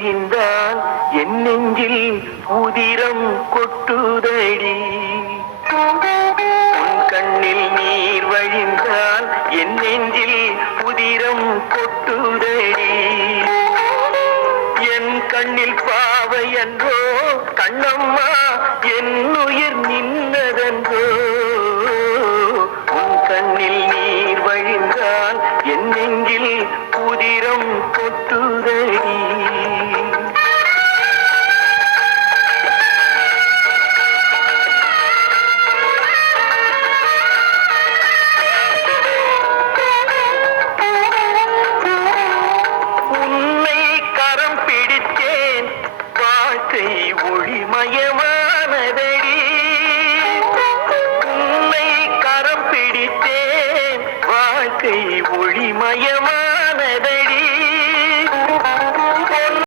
இருந்தால் என் நெஞ்சில் உதிரம் கொட்டுதடி. உன் கண்ணில் நீர் வழிந்தால் என் நெஞ்சில் உதிரம் கொட்டுதடி. என் கண்ணில் பாவை என்றோ கண்ணம்மா என் உயிர் நின்னதென்றோ. உன் கண்ணில் நீர் வழிந்தால் என் நெஞ்சில் உதிரம் கொட்டுதடி.